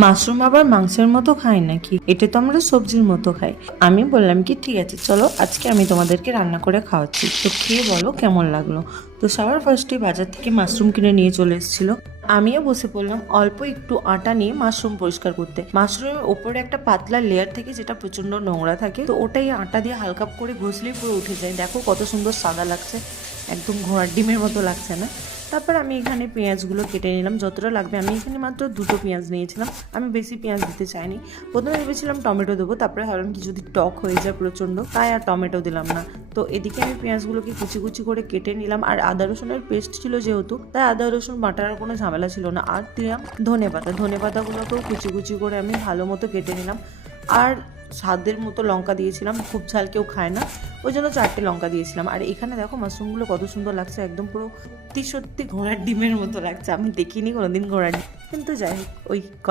Mushroom আবার মাংসের মতো খাই নাকি? এটা তো আমরা সবজির মতো খাই। আমি বললাম কি ঠিক আছে চলো আজকে আমি তোমাদেরকে রান্না করে খাওয়াচ্ছি, তো খেয়ে বলো কেমন লাগলো। তো সবার ফার্স্টে বাজার থেকে মাশরুম কিনে নিয়ে চলে এসেছিল। আমিও বসে পড়লাম অল্প একটু আটা নিয়ে মাশরুম পরিষ্কার করতে। মাশরুমের ওপরে একটা পাতলা লেয়ার থাকে যেটা প্রচন্ড নোংরা থাকে, তো ওটাই আটা দিয়ে হালকা করে ঘষলেই পুরো উঠে যায়। দেখো কত সুন্দর সাদা লাগছে, একদম ঘোড়ার ডিমের মতো লাগছে না? তারপর আমি এখানে পেঁয়াজগুলো কেটে নিলাম যতটা লাগবে। আমি এখানে মাত্র দুটো পেঁয়াজ নিয়েছিলাম, আমি বেশি পেঁয়াজ দিতে চাইনি। প্রথমে ভেবেছিলাম টমেটো দেবো, তারপরে ভাবলাম কি যদি টক হয়ে যায় প্রচণ্ড, তাই আর টমেটো দিলাম না। তো এদিকে আমি পেঁয়াজগুলোকে কুচি কুচি করে কেটে নিলাম, আর আদা রসুনের পেস্ট ছিল যেহেতু, তাই আদা রসুন বাটার কোনো ঝামেলা ছিল না। আর দিলাম ধনে পাতাগুলোকেও কুচি কুচি করে আমি ভালো মতো কেটে নিলাম। আর স্বাদের মতো লঙ্কা দিয়েছিলাম, খুব ঝাল কেউ খায় না, ওই জন্য 4টে লঙ্কা দিয়েছিলাম। আর এখানে দেখো মাশরুমগুলো কত সুন্দর লাগছে, একদম পুরো সত্যি সত্যি ঘোড়ার ডিমের মতো লাগছে। আমি দেখিনি কোনোদিন ঘোড়ার ডিম, কিন্তু যাই হোক ওই